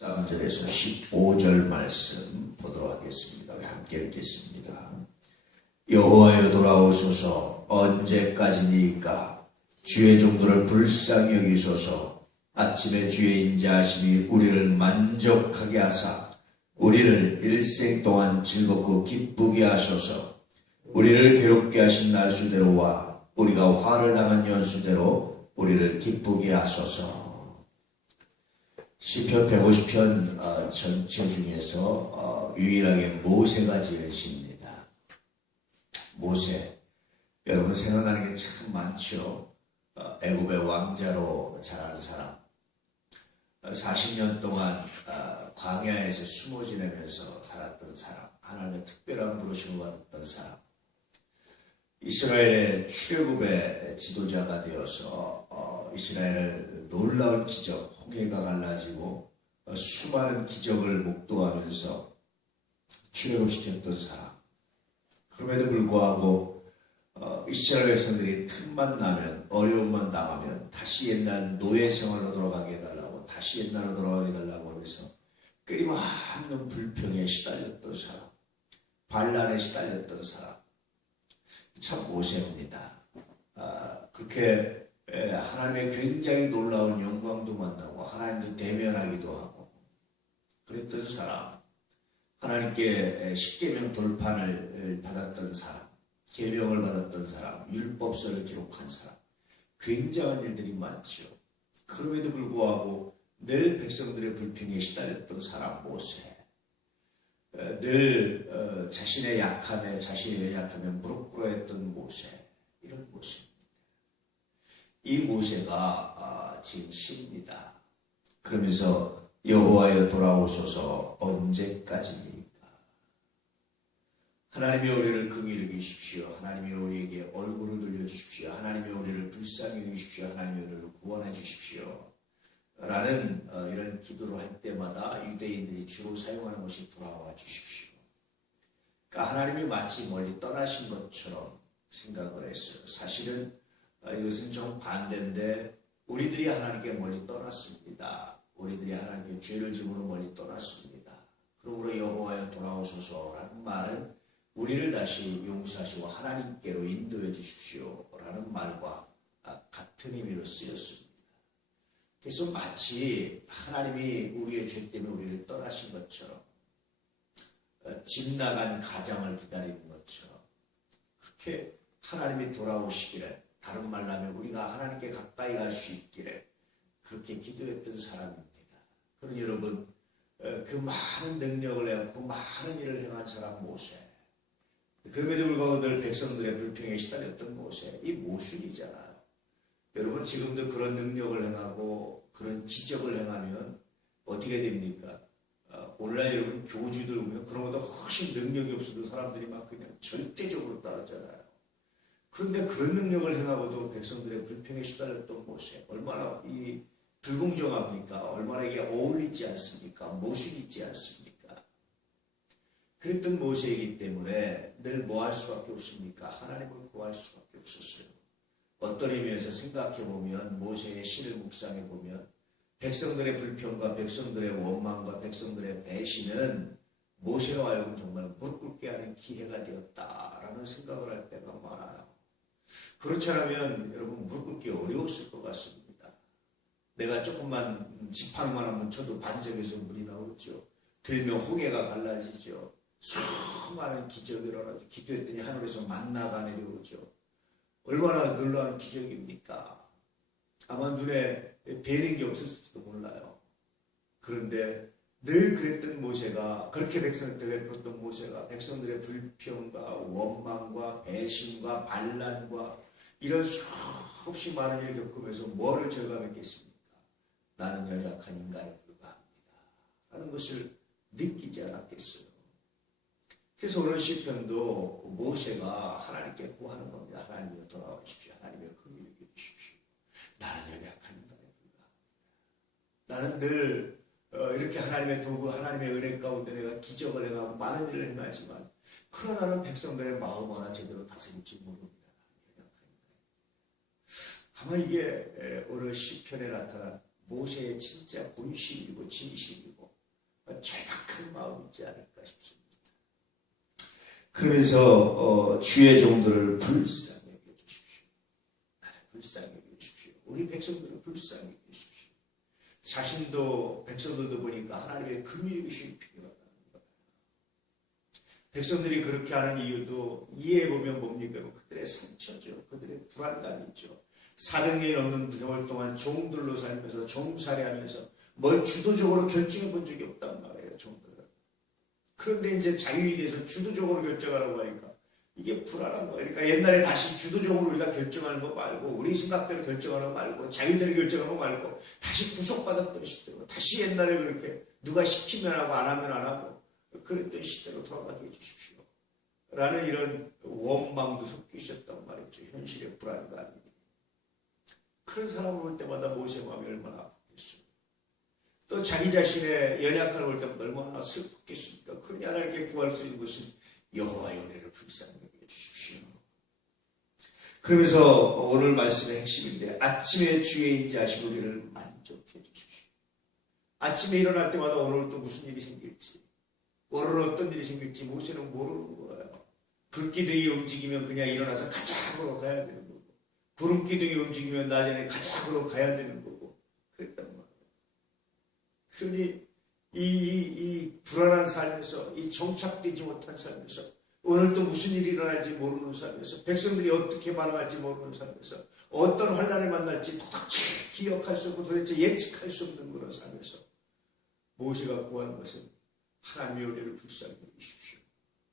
13절에서 15절 말씀 보도록 하겠습니다. 우리 함께 읽겠습니다. 여호와여 돌아오소서. 언제까지니까 주의 종들을 불쌍히 여기소서. 아침에 주의 인자하심이 우리를 만족하게 하사 우리를 일생 동안 즐겁고 기쁘게 하소서. 우리를 괴롭게 하신 날수대로와 우리가 화를 당한 연수대로 우리를 기쁘게 하소서. 시편 150편 전체 중에서 유일하게 모세가 지은 시입니다. 모세, 여러분 생각나는 게 참 많죠. 애굽의 왕자로 자란 사람, 40년 동안 광야에서 숨어 지내면서 살았던 사람, 하나님의 특별한 부르심을 받았던 사람, 이스라엘의 출애굽의 지도자가 되어서 이스라엘을 놀라운 기적, 홍해가 갈라지고 수많은 기적을 목도하면서 출애굽시켰던 사람. 그럼에도 불구하고 이스라엘 백성들이 틈만 나면, 어려움만 당하면 다시 옛날 노예 생활로 돌아가게 해달라고, 다시 옛날로 돌아가게 해달라고 하면서 끊임없는 불평에 시달렸던 사람, 반란에 시달렸던 사람, 참 모세입니다. 그렇게 하나님의 굉장히 놀라운 영광도 만나고 하나님도 대면하기도 하고 그랬던 사람, 하나님께 십계명 돌판을 받았던 사람, 계명을 받았던 사람, 율법서를 기록한 사람, 굉장한 일들이 많죠. 그럼에도 불구하고 늘 백성들의 불평에 시달렸던 사람 모세, 늘 자신의 약함에 무릎 꿇어했던 모세, 이런 모세입니다. 이 모세가 지금 시입니다. 그러면서 여호와여 돌아오소서. 언제까지니까. 하나님이 우리를 긍휼히 여기십시오. 하나님이 우리에게 얼굴을 돌려주십시오. 하나님이 우리를 불쌍히 여기십시오. 하나님이 우리를 구원해 주십시오. 라는 이런 기도를 할 때마다 유대인들이 주로 사용하는 것이 돌아와 주십시오. 그러니까 하나님이 마치 멀리 떠나신 것처럼 생각을 했어요. 사실은 이것은 좀 반대인데 우리들이 하나님께 멀리 떠났습니다. 우리들이 하나님께 죄를 지므로 멀리 떠났습니다. 그러므로 여호와여 돌아오소서라는 말은 우리를 다시 용서하시고 하나님께로 인도해 주십시오 라는 말과 같은 의미로 쓰였습니다. 그래서 마치 하나님이 우리의 죄 때문에 우리를 떠나신 것처럼, 집 나간 가장을 기다리는 것처럼 그렇게 하나님이 돌아오시기를, 다른 말로 하면 우리가 하나님께 가까이 갈 수 있기를 그렇게 기도했던 사람입니다. 그럼 여러분, 그 많은 능력을 해갖고 많은 일을 행한 사람 모세, 그럼에도 불구하고 늘 백성들의 불평에 시달렸던 모세, 이 모순이잖아요. 여러분 지금도 그런 능력을 행하고 그런 기적을 행하면 어떻게 됩니까? 오늘날 여러분 교주들 보면 그런 것보다 훨씬 능력이 없어도 사람들이 막 그냥 절대적으로 따르잖아요. 그런데 그런 능력을 행하고도 백성들의 불평에 시달렸던 모세, 얼마나 이 불공정합니까? 얼마나 이게 어울리지 않습니까? 모순이 있지 않습니까? 그랬던 모세이기 때문에 늘 뭐 할 수밖에 없습니까? 하나님을 구할 수밖에 없었어요. 어떤 의미에서 생각해보면, 모세의 시를 묵상해보면 백성들의 불평과 백성들의 원망과 백성들의 배신은 모세로 하여금 정말 무릎 꿇게 하는 기회가 되었다라는 생각을 할 때가 많아요. 그렇지 않으면 여러분 무릎 꿇기 어려웠을 것 같습니다. 내가 조금만 지팡이만 한번 쳐도 반석에서 물이 나오죠. 들면 홍해가 갈라지죠. 수많은 기적이 일어나죠. 기도했더니 하늘에서 만나가 내려오죠. 얼마나 놀라운 기적입니까? 아마 눈에 뵈는 게 없었을지도 몰라요. 그런데 늘 그랬던 모세가, 그렇게 백성들을 베풀었던 모세가 백성들의 불평과 원망과 배신과 반란과 이런 수없이 많은 일을 겪으면서 뭐를 절감했겠습니까? 나는 연약한 인간에 불과합니다 하는 것을 느끼지 않았겠어요. 그래서 오늘 시편도 모세가 하나님께 구하는 겁니다. 하나님이여 돌아와 주십시오. 하나님이여 긍휼히 여기십시오. 나는 연약한 인간에 불과합니다. 나는 늘 이렇게 하나님의 도구, 하나님의 은혜 가운데 내가 기적을 행하고 많은 일을 행하지만 그러나는 백성들의 마음 하나 제대로 다스릴지 모릅니다. 아마 이게 오늘 시편에 나타난 모세의 진짜 본심이고 진심이고 그러면서 주의 종들을 불쌍히 여겨주십시오. 나를 불쌍히 여겨주십시오. 우리 백성들을 불쌍히 여겨주십시오. 자신도 백성들도 보니까 하나님의 긍휼이 필요하다는 거예요. 백성들이 그렇게 하는 이유도 이해해보면 뭡니까? 그들의 상처죠. 그들의 불안감이죠. 400년이 넘는 세월 동안 종들로 살면서 종살이하면서 뭘 주도적으로 결정해 본 적이 없단 말이에요. 종들은. 그런데 이제 자유에 대해서 주도적으로 결정하라고 하니까 이게 불안한 거예요. 그러니까 옛날에 다시 주도적으로 우리가 결정하는 거 말고 우리 생각대로 결정하는 거 말고 자유대로 결정하는 거 말고 다시 구속받았던 시대로 다시 옛날에 그렇게 누가 시키면 하고 안 하면 안 하고 그랬던 시대로 돌아가게 해주십시오. 라는 이런 원망도 섞여 있었단 말이죠. 현실의 불안감이. 그런 사람을 볼 때마다 모세의 마음이 얼마나 아팠겠어요. 또 자기 자신의 연약함을 볼 때마다 얼마나 슬펐겠습니까. 그러니 하나님께 구할 수 있는 것은 여호와의 은혜를 불쌍히 여겨주십시오. 그러면서 오늘 말씀의 핵심인데 아침에 주의 인자하신 우리를 만족해 주십시오. 아침에 일어날 때마다 오늘 또 무슨 일이 생길지 오늘 어떤 일이 생길지 모세는 모르는 거예요. 불기둥이 움직이면 그냥 일어나서 가자고 가야 되는 거고 구름기둥이 움직이면 낮에 가자고 가야 되는 거고 그랬단 말이에요. 그러니 이 불안한 삶에서 이 정착되지 못한 삶에서 오늘도 무슨 일이 일어날지 모르는 삶에서 백성들이 어떻게 반응할지 모르는 삶에서 어떤 환난을 만날지 도대체 기억할 수 없고 도대체 예측할 수 없는 그런 삶에서 모세가 구하는 것은 하나님의 은혜를 불쌍히 여기십시오.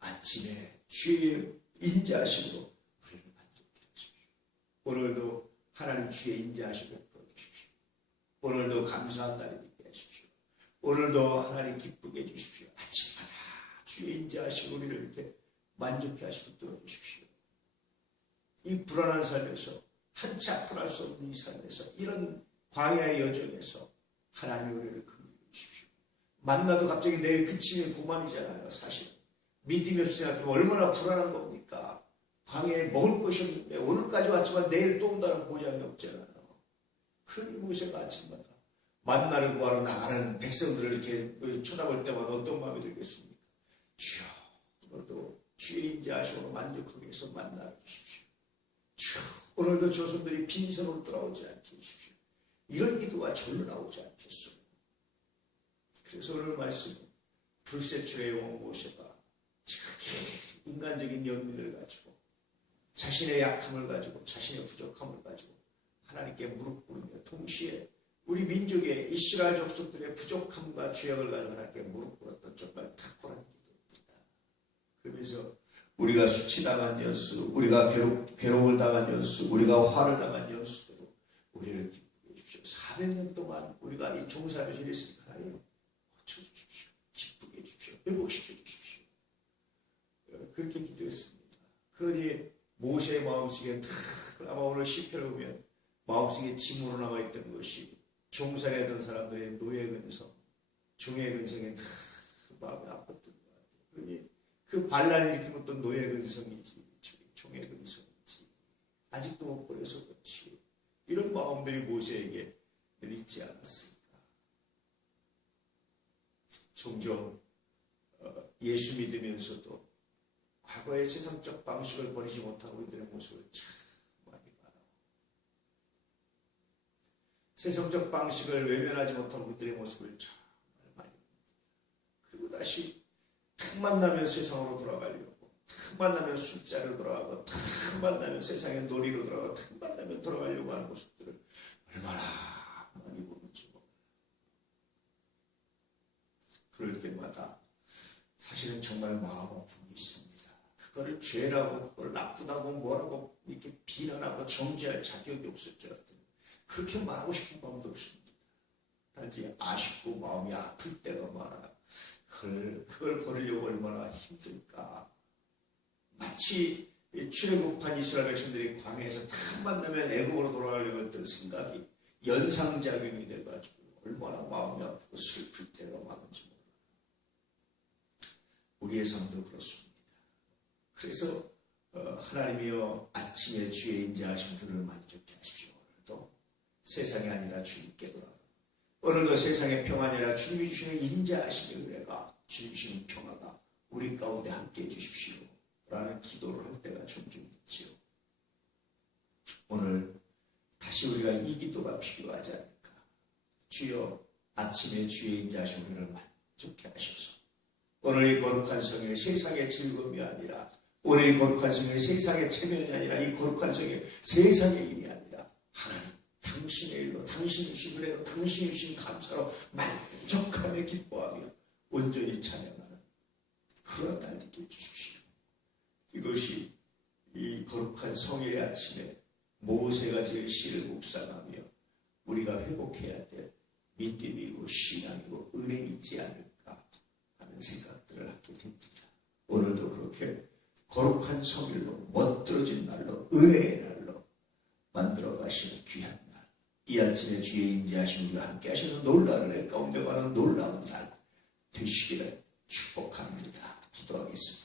아침에 주의 인자하심으로 우리를 만족해 주십시오. 오늘도 하나님 주의 인자하심을 보여주십시오. 오늘도 감사한 날이 되게 하십시오. 오늘도 하나님 기쁘게 해주십시오. 아침마다 주의 인자하심 우리를 이렇게 만족해 하시고 들어주십시오. 이 불안한 삶에서 한치 앞을 할 수 없는 이 삶에서 이런 광야의 여정에서 하나님의 은혜를 긍휼히 주십시오. 만나도 갑자기 내일 그치면 그만이잖아요. 사실 믿음이 없이 생각하면 얼마나 불안한 겁니까? 광야에 먹을 것이 없는데 오늘까지 왔지만 내일 또 온다는 보장이 없잖아요. 그러니 모세가 아침마다 만나를 구하러 나가는 백성들을 이렇게 쳐다볼 때마다 어떤 마음이 들겠습니까? 주여 오늘도 주의 인자하심으로 만족하기 위해서 만나를 주십시오. 주여 오늘도 조선들이 빈손으로 돌아오지 않게 해주십시오. 이런 기도가 절로 나오지 않겠소. 그래서 오늘 말씀은 불세출의 영혼 모세가 인간적인 연민을 가지고 자신의 약함을 가지고 자신의 부족함을 가지고 하나님께 무릎 꿇으며 동시에 우리 민족의 이스라엘 족속들의 부족함과 죄악을 가지고 하나님께 무릎 꿇었던 정말 탁월한 기도입니다. 그러면서 우리가 수치당한 연수, 우리가 괴로움을 당한 연수, 우리가 화를 당한 연수대로 우리를 기쁘게 해주십시오. 400년 동안 우리가 이 종사를 지냈으니까 하나님 고쳐주십시오. 기쁘게 해주십시오. 회복시켜 주십시오. 그렇게 기도했습니다. 그러니 모세의 마음속에 아마 오늘 시편을 보면 마음속에 짐으로 남아있던 것이 종살이하던 사람들의 노예 근성, 종의 근성에 마음이 아팠던 거예요. 그러니 그 반란을 일으키는 어떤 노예 근성이지, 종의 근성이지, 아직도 못 버려서 그렇지. 이런 마음들이 모세에게 있지 않았을까. 종종 예수 믿으면서도 과거의 세상적 방식을 버리지 못한 우리들의 모습을 참 많이 봐요. 세상적 방식을 외면하지 못한 우리들의 모습을 정말 많이 봅니다. 그리고 다시 틈만 나면 세상으로 돌아가려고, 틈만 나면 숫자로 돌아가고, 틈만 나면 세상의 놀이로 돌아가고, 틈만 나면 돌아가려고 하는 모습들을 얼마나 많이 보는지 몰라요. 그럴 때마다 사실은 정말 마음 아픔이 있습니다. 그거를 죄라고, 그걸 나쁘다고, 뭐라고 이렇게 비난하고 정죄할 자격이 없을 줄 알았더니 그렇게 말하고 싶은 마음도 없습니다. 단지 아쉽고 마음이 아플 때가 많아요. 그걸 버리려고 얼마나 힘들까. 마치 출애굽한 이스라엘 백성들이 광야에서 틈만 나면 애굽으로 돌아가려고 했던 생각이 연상작용이 돼가지고 얼마나 마음이 아프고 슬플 때가 많은지 몰라요. 우리의 삶도 그렇습니다. 그래서 하나님이여 아침에 주의 인자하신 분을 만족해 하십시오. 오늘도 세상이 아니라 주님께 돌아가. 오늘도 세상의 평안이 아니라 주님이 주시는 인자하심의 은혜가 주님 주시는 평화가 우리 가운데 함께 해 주십시오. 라는 기도를 할 때가 종종 있지요. 오늘 다시 우리가 이 기도가 필요하지 않을까. 주여, 아침에 주의 인자하신 우리를 만족해 하셔서 오늘 이 거룩한 성일 세상의 즐거움이 아니라, 오늘 이 거룩한 성일 세상의 체면이 아니라, 이 거룩한 성일 세상의 일이 아니라 하나님 당신의 일로, 당신 주신 은혜로, 당신 주신 감사로 만족하며 기뻐하며 온전히 찬양하는 그런 날 되게 해주십시오. 이것이 이 거룩한 성일의 아침에 모세가 지은 시를 묵상하며 우리가 회복해야 될 믿음이고 신앙이고 은혜이지 않을까 하는 생각들을 하게 됩니다. 오늘도 그렇게 거룩한 성일로, 멋들어진 날로, 은혜의 날로 만들어 가시는 귀한 날, 이 아침에 주의 인자하신 우리와 함께 하시는 놀라운 은혜 가운데 가는 놀라운 날 되시기를 축복합니다. 기도하겠습니다.